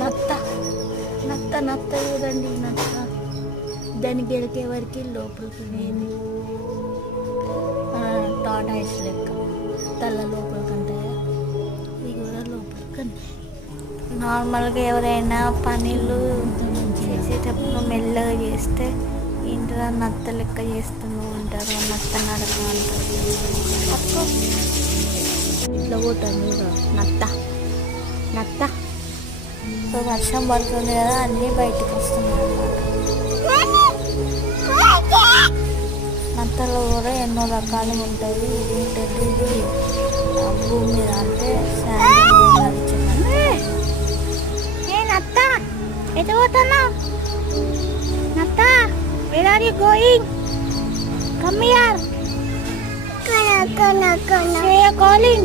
నత్త నత్త నత్త చూడండి, నత్త దాన్ని గెలికే వరకు లోపలికి పోయింది. టాటాయిస్ లెక్క తల్ల లోపలికి అంటే ఇది కూడా లోపలికి. నార్మల్గా ఎవరైనా పనులు చేసేటప్పుడు మెల్లగా చేస్తే ఇంట్లో నత్త లెక్క చేస్తూ ఉంటారు, నత్త నడక అంటారు. అప్పుడు ఇట్లా పోతుంది నత్త నత్త. ఇప్పుడు వర్షం పడుతుంది కదా, అన్నీ బయటకు వస్తున్నాయి అన్నమాట. నత్తలు కూడా ఎన్నో రకాలు ఉంటాయి. ఇది ఉంటుంది, ఇది భూమి మీద అంటే నత్త ఎటు పోతున్నావు? నత్త where are you going? Come here. Say a calling.